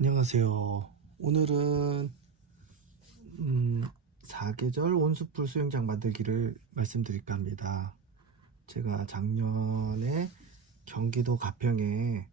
안녕하세요. 오늘은 4계절 온수풀 수영장 만들기를 말씀드릴까 합니다. 제가 작년에 경기도 가평에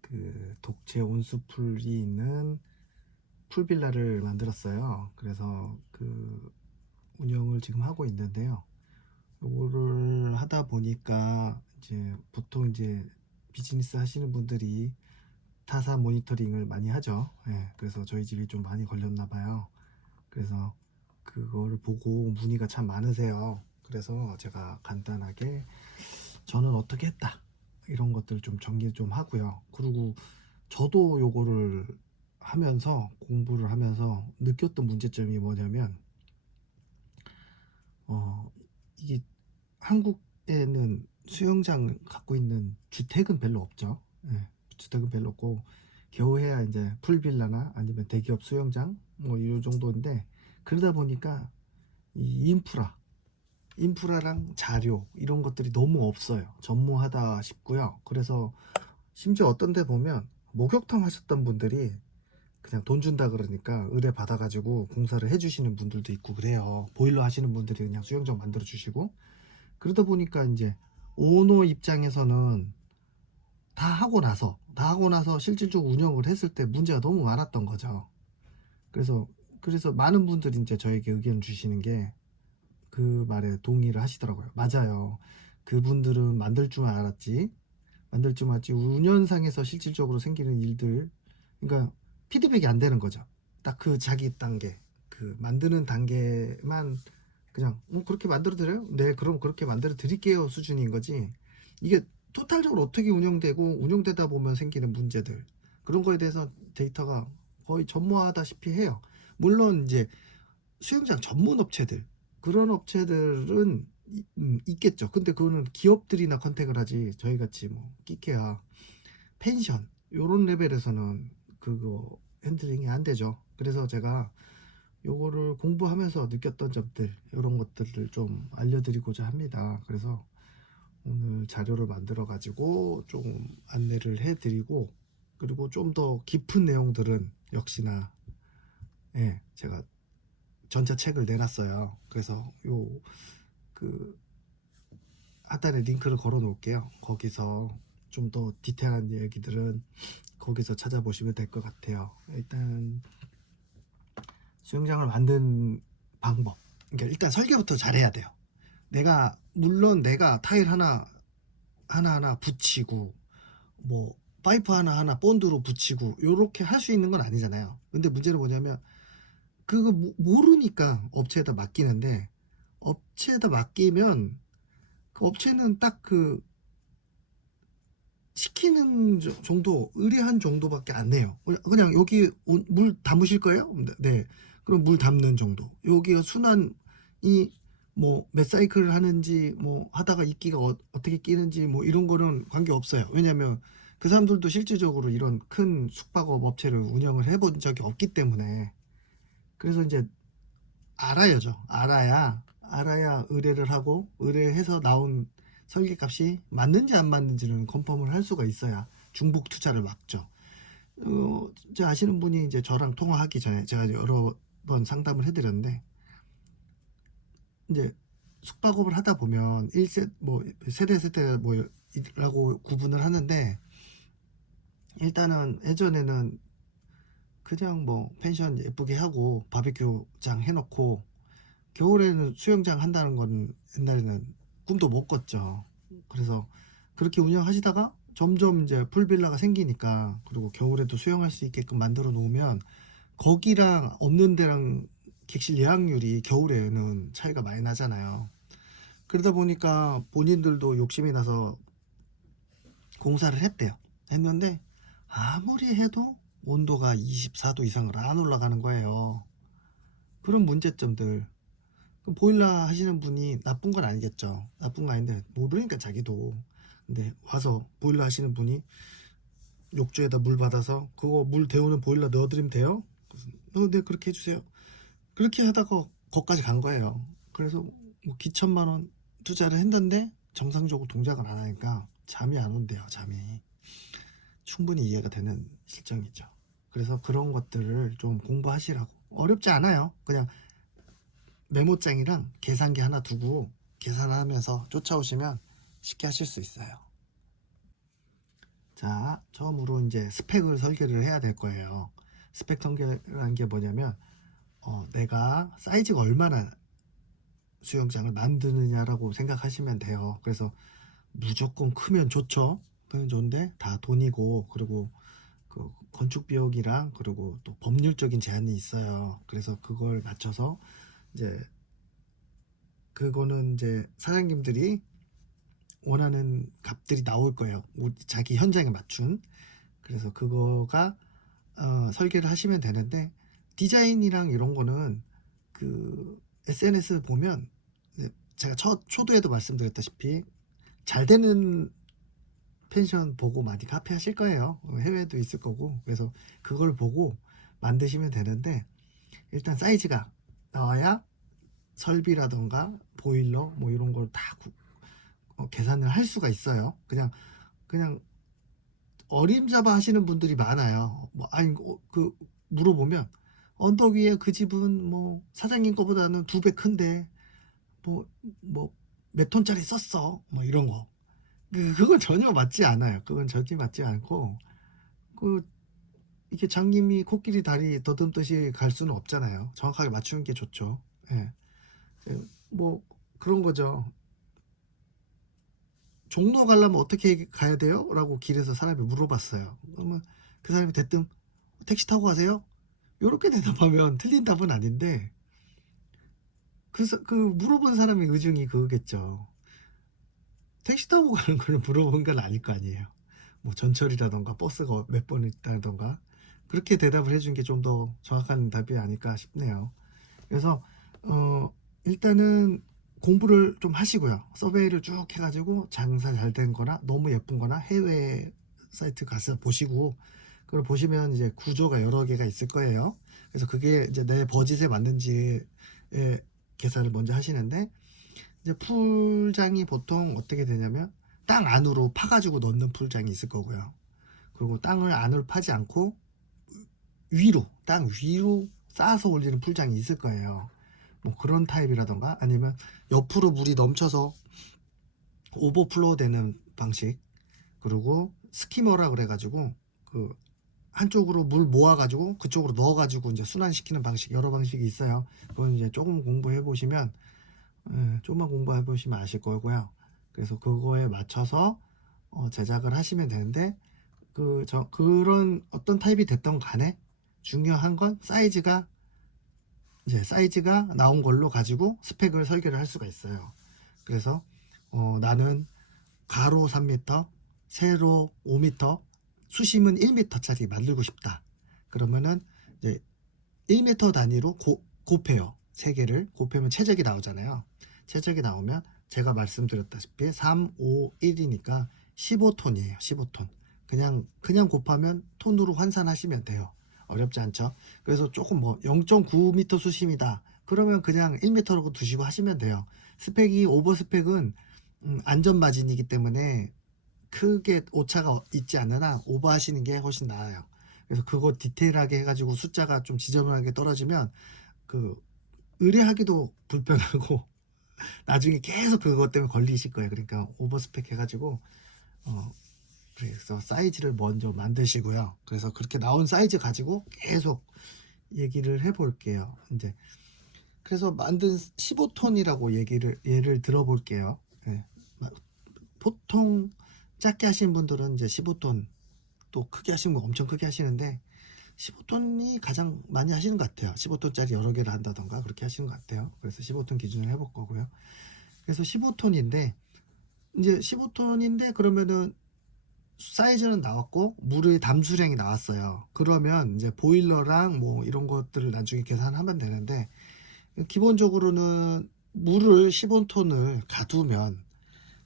그 독채 온수풀이 있는 풀빌라를 만들었어요. 그래서 그 운영을 지금 하고 있는데요. 요거를 하다 보니까 이제 보통 이제 비즈니스 하시는 분들이 타사 모니터링을 많이 하죠. 예, 그래서 저희 집이 좀 많이 걸렸나 봐요. 그래서 그거를 보고 문의가 참 많으세요. 그래서 제가 간단하게 저는 어떻게 했다 이런 것들 좀 정리 좀 하고요. 그리고 저도 요거를 하면서 공부를 하면서 느꼈던 문제점이 뭐냐면 어 이게 한국에는 수영장 갖고 있는 주택은 별로 없죠. 예, 주택은 별로 없고 겨우해야 이제 풀빌라나 아니면 대기업 수영장 뭐 이 정도인데, 그러다 보니까 이 인프라랑 자료 이런 것들이 너무 없어요. 전무하다 싶고요. 그래서 심지어 어떤 데 보면 목욕탕 하셨던 분들이 그냥 돈 준다 그러니까 의뢰 받아가지고 공사를 해주시는 분들도 있고 그래요. 보일러 하시는 분들이 그냥 수영장 만들어 주시고, 그러다 보니까 이제 오너 입장에서는 다 하고 나서 실질적으로 운영을 했을 때 문제가 너무 많았던 거죠. 그래서 많은 분들이 이제 저에게 의견 주시는 게 그 말에 동의를 하시더라고요. 맞아요. 그분들은 만들 줄 알았지 운영상에서 실질적으로 생기는 일들, 그러니까 피드백이 안 되는 거죠. 딱 그 자기 단계, 그 만드는 단계만 그냥 그렇게 만들어 드려요? 네, 그럼 그렇게 만들어 드릴게요 수준인 거지. 이게 토탈적으로 어떻게 운영되고 운영되다 보면 생기는 문제들, 그런 거에 대해서 데이터가 거의 전무하다시피 해요. 물론 이제 수영장 전문 업체들, 그런 업체들은 있겠죠. 근데 그거는 기업들이나 컨택을 하지 저희 같이 뭐 끼케야 펜션 요런 레벨에서는 그거 핸들링이 안 되죠. 그래서 제가 요거를 공부하면서 느꼈던 점들, 이런 것들을 좀 알려드리고자 합니다. 그래서 오늘 자료를 만들어 가지고 좀 안내를 해드리고, 그리고 좀 더 깊은 내용들은 역시나 예, 제가 전자 책을 내놨어요. 그래서 요 그 하단에 링크를 걸어 놓을게요. 거기서 좀 더 디테일한 얘기들은 거기서 찾아보시면 될 것 같아요. 일단 수영장을 만든 방법, 그러니까 일단 설계부터 잘해야 돼요. 물론 내가 타일 하나하나 붙이고 뭐 파이프 하나하나 본드로 붙이고 요렇게 할 수 있는 건 아니잖아요. 근데 문제는 뭐냐면 그거 모르니까 업체에다 맡기는데, 업체에다 맡기면 그 업체는 딱 그 시키는 정도, 의뢰한 정도밖에 안 내요. 그냥 여기 물 담으실 거예요? 네. 그럼 물 담는 정도. 여기 순환이 뭐 몇 사이클을 하는지, 뭐 하다가 이끼가 어떻게 끼는지 뭐 이런 거는 관계 없어요. 왜냐면 그 사람들도 실질적으로 이런 큰 숙박업 업체를 운영을 해본 적이 없기 때문에. 그래서 이제 알아야죠. 알아야 의뢰를 하고, 의뢰해서 나온 설계값이 맞는지 안 맞는지는 컨펌을 할 수가 있어야 중복 투자를 막죠. 이제 아시는 분이 이제 저랑 통화하기 전에 제가 여러 번 상담을 해드렸는데, 이제 숙박업을 하다 보면 1세 뭐 세대 뭐라고 구분을 하는데, 일단은 예전에는 그냥 뭐 펜션 예쁘게 하고 바비큐장 해놓고 겨울에는 수영장 한다는 건 옛날에는 꿈도 못 꿨죠. 그래서 그렇게 운영하시다가 점점 이제 풀빌라가 생기니까, 그리고 겨울에도 수영할 수 있게끔 만들어 놓으면 거기랑 없는 데랑 객실 예약률이 겨울에는 차이가 많이 나잖아요. 그러다 보니까 본인들도 욕심이 나서 공사를 했는데 아무리 해도 온도가 24도 이상을 안 올라가는 거예요. 그런 문제점들. 그럼 보일러 하시는 분이 나쁜 건 아니겠죠. 나쁜 거 아닌데 모르니까 자기도. 근데 와서 보일러 하시는 분이 욕조에다 물 받아서 그거 물 데우는 보일러 넣어드리면 돼요? 그래서 네, 그렇게 해주세요. 그렇게 하다가 거기까지 간 거예요. 그래서 뭐 기천만 원 투자를 했는데 정상적으로 동작을 안 하니까 잠이 안 온대요. 잠이 충분히 이해가 되는 실정이죠. 그래서 그런 것들을 좀 공부하시라고. 어렵지 않아요. 그냥 메모장이랑 계산기 하나 두고 계산하면서 쫓아오시면 쉽게 하실 수 있어요. 자, 처음으로 이제 스펙을 설계를 해야 될 거예요. 스펙 설계라는 게 뭐냐면 내가 사이즈가 얼마나 수영장을 만드느냐라고 생각하시면 돼요. 그래서 무조건 크면 좋죠. 크면 좋은데 다 돈이고, 그리고 그 건축 비용이랑 그리고 또 법률적인 제한이 있어요. 그래서 그걸 맞춰서 이제 그거는 이제 사장님들이 원하는 값들이 나올 거예요. 자기 현장에 맞춘. 그래서 그거가 설계를 하시면 되는데, 디자인이랑 이런 거는 그 SNS 보면 제가 초도에도 말씀드렸다시피 잘 되는 펜션 보고 많이 카페 하실 거예요. 해외도 있을 거고. 그래서 그걸 보고 만드시면 되는데, 일단 사이즈가 나와야 설비라던가 보일러 뭐 이런 걸 다 계산을 할 수가 있어요. 그냥 어림잡아 하시는 분들이 많아요. 뭐 아니 그 물어보면 언덕 위에 그 집은 뭐 사장님 거보다는 2배 큰데 뭐 몇 톤짜리 썼어 뭐 이런 거. 그건 전혀 맞지 않아요. 그건 전혀 맞지 않고, 그 이게 장님이 코끼리 다리 더듬듯이 갈 수는 없잖아요. 정확하게 맞추는 게 좋죠. 예. 뭐 그런 거죠. 종로 가려면 어떻게 가야 돼요? 라고 길에서 사람이 물어봤어요. 그러면 그 사람이 대뜸 택시 타고 가세요? 요렇게 대답하면 틀린 답은 아닌데, 그 물어본 사람의 의중이 그거겠죠. 택시 타고 가는 걸 물어본 건 아닐 거 아니에요. 뭐 전철이라던가 버스가 몇 번 있다던가 그렇게 대답을 해준 게 좀 더 정확한 답이 아닐까 싶네요. 그래서 일단은 공부를 좀 하시고요. 서베이를 쭉 해가지고 장사 잘 된 거나 너무 예쁜 거나 해외 사이트 가서 보시고, 그걸 보시면 이제 구조가 여러 개가 있을 거예요. 그래서 그게 이제 내 버짓에 맞는지의 계산을 먼저 하시는데, 이제 풀장이 보통 어떻게 되냐면 땅 안으로 파가지고 넣는 풀장이 있을 거고요. 그리고 땅을 안으로 파지 않고 땅 위로 쌓아서 올리는 풀장이 있을 거예요. 뭐 그런 타입이라던가, 아니면 옆으로 물이 넘쳐서 오버플로우 되는 방식, 그리고 스키머라 그래가지고 그 한쪽으로 물 모아가지고 그쪽으로 넣어가지고 이제 순환시키는 방식, 여러 방식이 있어요. 그건 이제 조금 공부해 보시면, 조금만 공부해 보시면 아실 거고요. 그래서 그거에 맞춰서 제작을 하시면 되는데, 그런 어떤 타입이 됐던 간에 중요한 건 사이즈가 나온 걸로 가지고 스펙을 설계를 할 수가 있어요. 그래서 나는 가로 3m, 세로 5m, 수심은 1m짜리 만들고 싶다. 그러면은 이제 1m 단위로 곱해요. 세 개를 곱하면 최적이 나오잖아요. 최적이 나오면 제가 말씀드렸다시피 3, 5, 1이니까 15톤이에요. 15톤. 그냥 곱하면 톤으로 환산하시면 돼요. 어렵지 않죠? 그래서 조금 뭐 0.9m 수심이다. 그러면 그냥 1m라고 두시고 하시면 돼요. 오버 스펙은 안전 마진이기 때문에 크게 오차가 있지 않으나 오버하시는 게 훨씬 나아요. 그래서 그거 디테일하게 해가지고 숫자가 좀 지저분하게 떨어지면 그 의뢰하기도 불편하고 나중에 계속 그것 때문에 걸리실 거예요. 그러니까 오버스펙 해가지고 그래서 사이즈를 먼저 만드시고요. 그래서 그렇게 나온 사이즈 가지고 계속 얘기를 해볼게요. 이제 그래서 만든 15톤이라고 예를 들어볼게요. 네. 보통 작게 하시는 분들은 이제 15톤, 또 크게 하시는 분 엄청 크게 하시는데 15톤이 가장 많이 하시는 것 같아요. 15톤짜리 여러 개를 한다던가 그렇게 하시는 것 같아요. 그래서 15톤 기준을 해볼 거고요. 그래서 15톤인데 그러면은 사이즈는 나왔고 물의 담수량이 나왔어요. 그러면 이제 보일러랑 뭐 이런 것들을 나중에 계산하면 되는데, 기본적으로는 물을 15톤을 가두면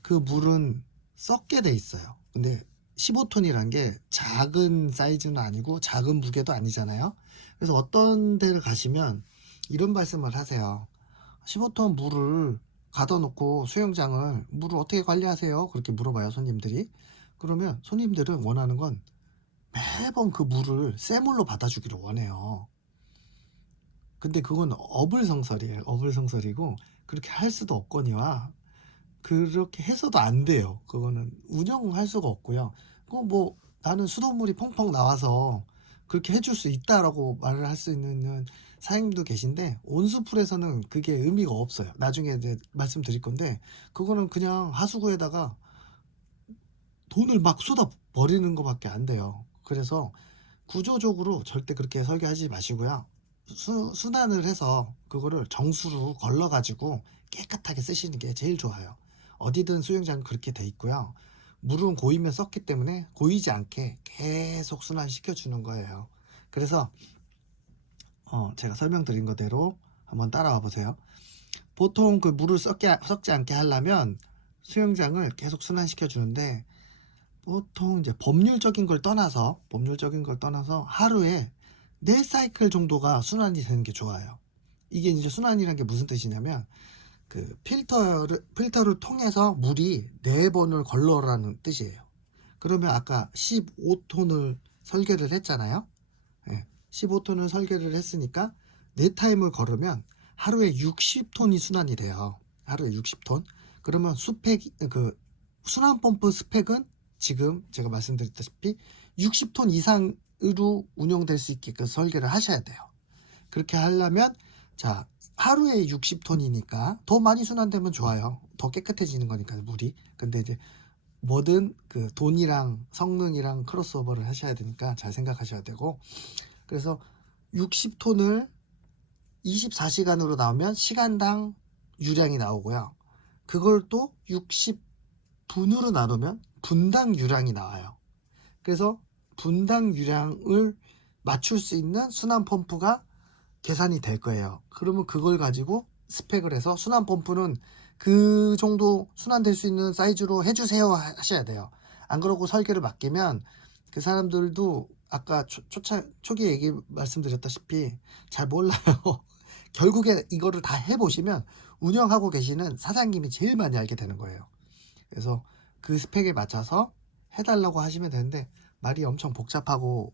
그 물은 썩게 돼 있어요. 근데 15톤이란 게 작은 사이즈는 아니고 작은 무게도 아니잖아요. 그래서 어떤 데를 가시면 이런 말씀을 하세요. 15톤 물을 가둬놓고 물을 어떻게 관리하세요? 그렇게 물어봐요, 손님들이. 그러면 손님들은 원하는 건 매번 그 물을 쇠물로 받아주기를 원해요. 근데 그건 어불성설이에요. 어불성설이고 그렇게 할 수도 없거니와 그렇게 해서도 안 돼요. 그거는 운영할 수가 없고요. 그 뭐 나는 수돗물이 펑펑 나와서 그렇게 해줄 수 있다라고 말을 할 수 있는 사장님도 계신데 온수풀에서는 그게 의미가 없어요. 나중에 이제 말씀드릴 건데 그거는 그냥 하수구에다가 돈을 막 쏟아 버리는 것밖에 안 돼요. 그래서 구조적으로 절대 그렇게 설계하지 마시고요. 순환을 해서 그거를 정수로 걸러 가지고 깨끗하게 쓰시는 게 제일 좋아요. 어디든 수영장은 그렇게 돼 있고요. 물은 고이면 썩기 때문에 고이지 않게 계속 순환시켜 주는 거예요. 그래서 제가 설명드린 거대로 한번 따라와 보세요. 보통 그 물을 썩지 않게 하려면 수영장을 계속 순환시켜 주는데 보통 이제 법률적인 걸 떠나서 하루에 4사이클 정도가 순환이 되는 게 좋아요. 이게 이제 순환이란 게 무슨 뜻이냐면 그 필터를 통해서 물이 4번을 걸러라는 뜻이에요. 그러면 아까 15톤을 설계를 했잖아요. 예, 15톤을 설계를 했으니까 4타임을 걸으면 하루에 60톤이 순환이 돼요. 하루에 60톤. 그러면 그 순환 펌프 스펙은 지금 제가 말씀드렸다시피 60톤 이상으로 운영될 수 있게끔 설계를 하셔야 돼요. 그렇게 하려면 자 하루에 60톤이니까 더 많이 순환되면 좋아요. 더 깨끗해지는 거니까 물이. 근데 이제 뭐든 그 돈이랑 성능이랑 크로스오버를 하셔야 되니까 잘 생각하셔야 되고 그래서 60톤을 24시간으로 나오면 시간당 유량이 나오고요. 그걸 또 60분으로 나누면 분당 유량이 나와요. 그래서 분당 유량을 맞출 수 있는 순환 펌프가 계산이 될 거예요. 그러면 그걸 가지고 스펙을 해서 순환 펌프는 그 정도 순환될 수 있는 사이즈로 해주세요 하셔야 돼요. 안 그러고 설계를 맡기면 그 사람들도 아까 초기 얘기 말씀드렸다시피 잘 몰라요. 결국에 이거를 다 해보시면 운영하고 계시는 사장님이 제일 많이 알게 되는 거예요. 그래서 그 스펙에 맞춰서 해달라고 하시면 되는데 말이 엄청 복잡하고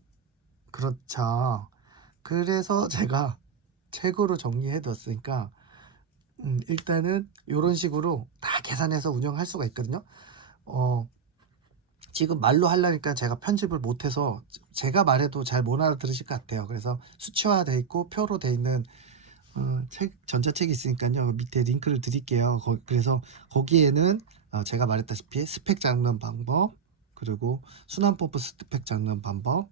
그렇죠. 그래서 제가 책으로 정리해 뒀으니까 일단은 이런 식으로 다 계산해서 운영할 수가 있거든요. 지금 말로 하려니까 제가 편집을 못해서 제가 말해도 잘 못 알아들으실 것 같아요. 그래서 수치화돼 있고 표로 돼 있는 전자책이 있으니까요. 밑에 링크를 드릴게요. 그래서 거기에는 제가 말했다시피 스펙 잡는 방법, 그리고 순환펌프 스펙 잡는 방법,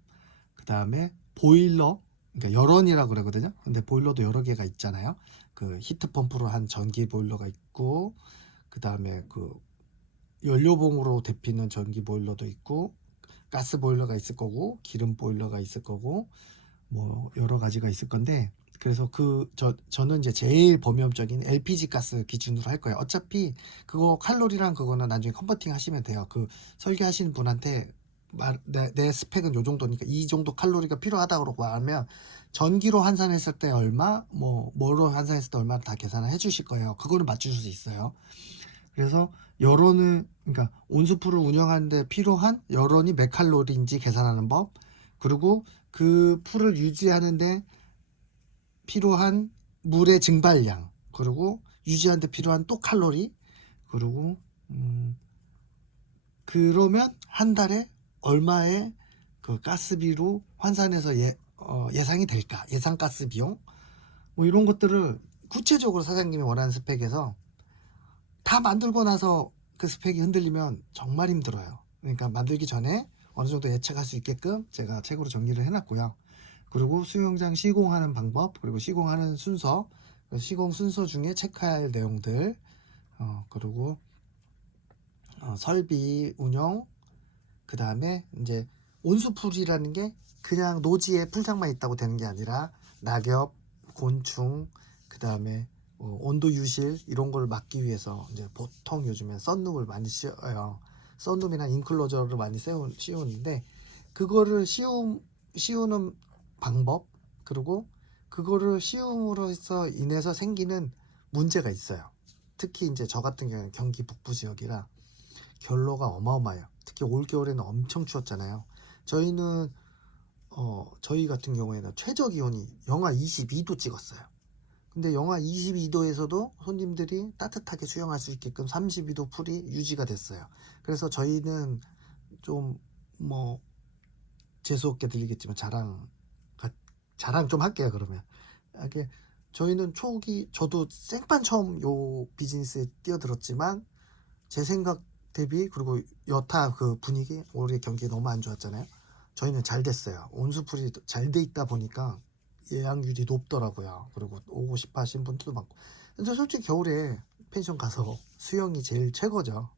그 다음에 보일러, 그러니까 열원이라고 그러거든요. 근데 보일러도 여러 개가 있잖아요. 그 히트펌프로 한 전기 보일러가 있고, 그 다음에 그 연료봉으로 데피는 전기 보일러도 있고, 가스 보일러가 있을 거고, 기름 보일러가 있을 거고, 뭐 여러 가지가 있을 건데, 그래서 저는 이제 제일 범위험적인 LPG 가스 기준으로 할 거예요. 어차피 그거 칼로리랑 그거는 나중에 컨버팅 하시면 돼요. 그 설계하시는 분한테 내 스펙은 요 정도니까 이 정도 칼로리가 필요하다고 말하면 전기로 환산했을 때 얼마, 뭐로 환산했을 때 얼마 다 계산을 해주실 거예요. 그거는 맞추실 수 있어요. 그래서 열원을 그러니까 온수풀을 운영하는데 필요한 열원이 몇 칼로리인지 계산하는 법, 그리고 그 풀을 유지하는데 필요한 물의 증발량, 그리고 유지하는데 필요한 또 칼로리, 그리고 그러면 한 달에 얼마의 그 가스비로 환산해서 예상이 될까? 예상 가스 비용 뭐 이런 것들을 구체적으로 사장님이 원하는 스펙에서 다 만들고 나서 그 스펙이 흔들리면 정말 힘들어요. 그러니까 만들기 전에 어느 정도 예측할 수 있게끔 제가 책으로 정리를 해놨고요. 그리고 수영장 시공하는 방법, 그리고 시공하는 순서, 시공 순서 중에 체크해야 할 내용들, 그리고 설비 운영, 그 다음에 이제 온수풀이라는 게 그냥 노지에 풀장만 있다고 되는 게 아니라 낙엽, 곤충, 그 다음에 온도 유실 이런 걸 막기 위해서 이제 보통 요즘엔 썬룸을 많이 씌워요. 썬룸이나 인클로저를 많이 씌우는데 그거를 씌우는 방법, 그리고 그거를 씌움으로 해서 인해서 생기는 문제가 있어요. 특히 이제 저 같은 경우는 경기 북부 지역이라 결로가 어마어마해요. 특히 올 겨울에는 엄청 추웠잖아요. 저희는 저희 같은 경우에는 최저 기온이 영하 22도 찍었어요. 근데 영하 22도에서도 손님들이 따뜻하게 수영할 수 있게끔 32도 풀이 유지가 됐어요. 그래서 저희는 좀 뭐 재수없게 들리겠지만 자랑 좀 할게요. 그러면 이게 저희는 저도 생판 처음 요 비즈니스에 뛰어들었지만 제 생각 대비 그리고 여타 그 분위기 올해 경기 너무 안 좋았잖아요. 저희는 잘 됐어요. 온수풀이 잘 돼 있다 보니까 예약률이 높더라고요. 그리고 오고 싶어 하시는 분들도 많고. 근데 솔직히 겨울에 펜션 가서 수영이 제일 최고죠.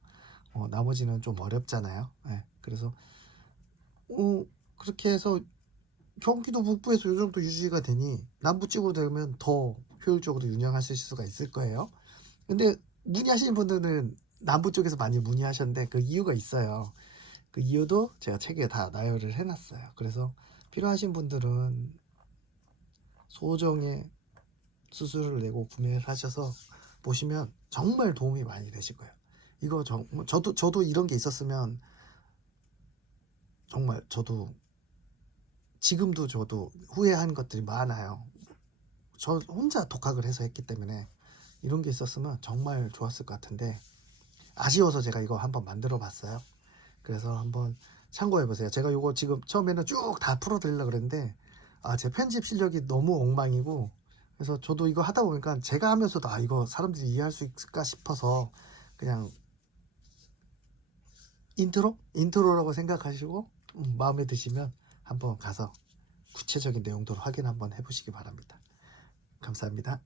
나머지는 좀 어렵잖아요. 네, 그래서 그렇게 해서 경기도 북부에서 요 정도 유지가 되니 남부 쪽으로 되면 더 효율적으로 운영하실 수가 있을 거예요. 근데 문의하시는 분들은 남부 쪽에서 많이 문의하셨는데 그 이유가 있어요. 그 이유도 제가 책에 다 나열을 해놨어요. 그래서 필요하신 분들은 소정의 수수료를 내고 구매를 하셔서 보시면 정말 도움이 많이 되실 거예요. 이거 저도 이런 게 있었으면 정말 지금도 저도 후회하는 것들이 많아요. 저 혼자 독학을 해서 했기 때문에 이런 게 있었으면 정말 좋았을 것 같은데 아쉬워서 제가 이거 한번 만들어 봤어요. 그래서 한번 참고해 보세요. 제가 이거 지금 처음에는 쭉 다 풀어 드리려고 그랬는데 제 편집 실력이 너무 엉망이고 그래서 저도 이거 하다 보니까 제가 하면서도 이거 사람들이 이해할 수 있을까 싶어서 그냥 인트로라고 생각하시고 마음에 드시면 한번 가서 구체적인 내용도를 확인 한번 해보시기 바랍니다. 감사합니다.